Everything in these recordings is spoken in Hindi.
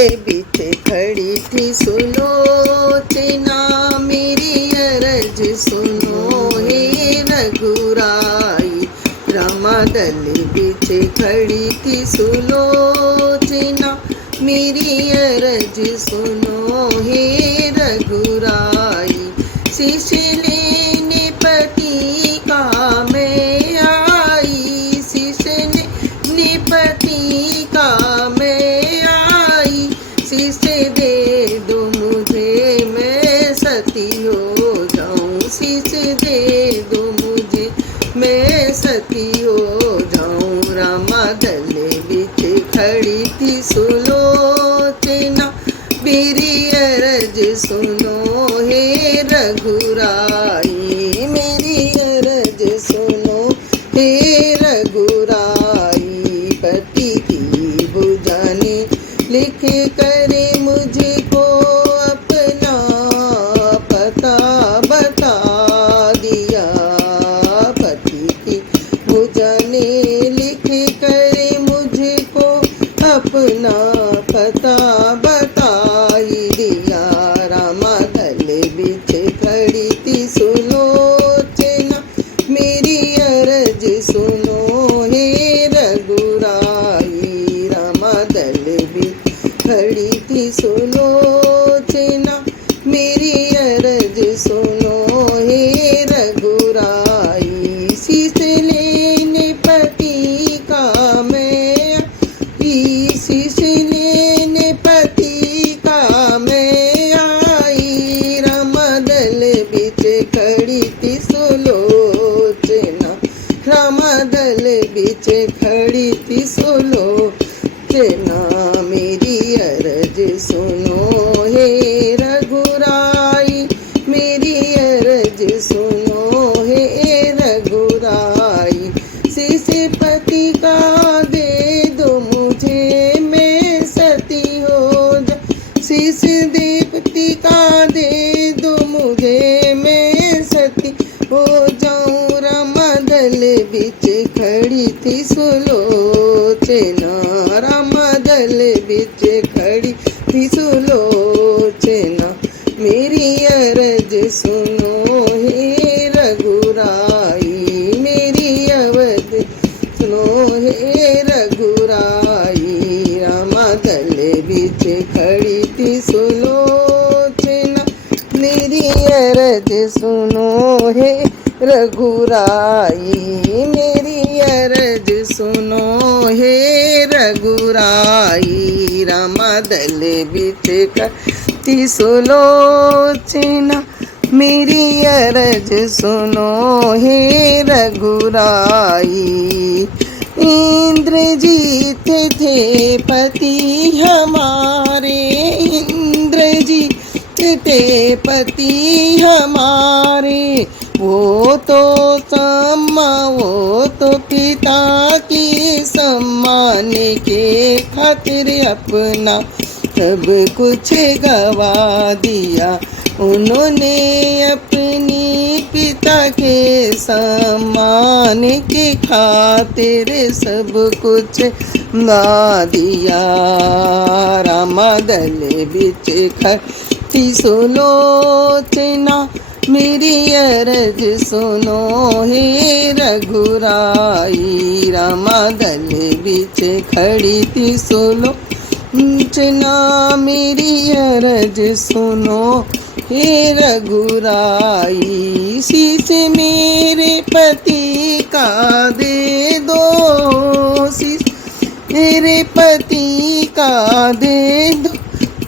बीच खड़ी थी सुलोचना, मेरी अरज सुनो हे रघुराई। रामादल बीच खड़ी थी सुलोचना, मेरी अरज सुनो हे रघुराई। शीश लेने पति का मैं आई, शीश लेने पति का मैं आई। शीश दे दो मुझे मैं सती हो जाऊं, शीश दे दो मुझे मैं सती हो जाऊं। रामादल बीच खड़ी थी सुलोचना, मेरी अरज सुनो हे रघुराई। मेरी अरज सुनो हे रघुराई। पति की बुझाने लिख करे मुझको अपना पता बता दिया। पति की बुझाने लिख करे मुझको अपना पता बता ही दिया। रामादल बीच खड़ी थी सुलोचना, मेरी अरज सुनो हे रघुराई। रामादल बीच खड़ी थी सुलोचना, मेरी अरज सुनो हे रघुराई। शीश लेने पति का मैं आई, शीश लेने पति का मैं आई। रामादल बीच खड़ी थी सुलोचना, रामादल बीच खड़ी थी सुलोचना, मेरी अरज सुनो हे रघुराई। मेरी अरज सुनो हे रघुराई। शीश पति का दे दो मुझे मैं सती हो जा, शीश दे पति का दे दो मुझे मैं सती हो जाऊं। रामादल बीच खड़ी थी सुलोचना, रामादल बीच खड़ी थी सुलोचना, मेरी अरज सुनो हे रघुराई। मेरी अवध सुनो हे रघुराई। रामादल बीच खड़ी थी सुलोचना, मेरी अरज सुनो हे रघुराई। मेरी अरज सुनो हे रघुराई। रामादल बीच खड़ी सुलोचना, मेरी अरज सुनो हे रघुराई। इंद्रजीत थे पति हमारे, इंद्रजीत थे पति हमारे। वो तो पिता की सम्मान के खातिर अपना सब कुछ गवा दिया। उन्होंने अपनी पिता के सम्मान के खातिर सब कुछ गवा दिया। रामादल बीच खड़ी सुलोचना, मेरी अरज सुनो हे रघुराई। रामादल बीच खड़ी थी सुलोचना, मेरी अरज सुनो हे रघुराई। शीश मेरे पति का दे दो, शीश मेरे पति का दे दो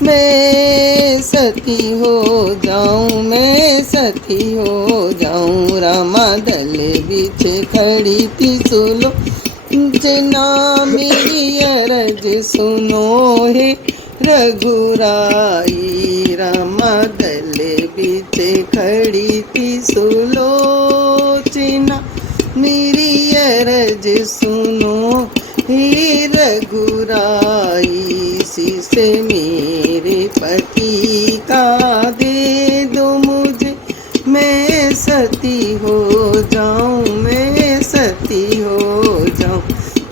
मैं सती हो जाऊं, मैं सती हो जाऊं। रामादल बीच खड़ी थी सुलोचना, मेरी अरज सुनो हे रघुराई। रामादल बीच खड़ी थी सुलोचना, मेरी अरज सुनो हे रघुराई। शीश मेरे पति का दे दो मुझे मैं सती हो जाऊं, मैं सती हो जाऊं।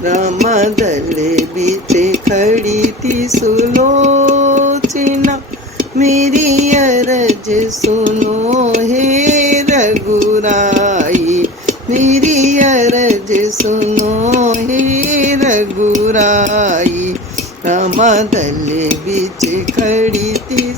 रामादल बीच खड़ी थी सुलो मेरी अरज सुनो हे रघुराई, मेरी अरज सुनो हे रघुराई। रामा दल बिच खड़ी थी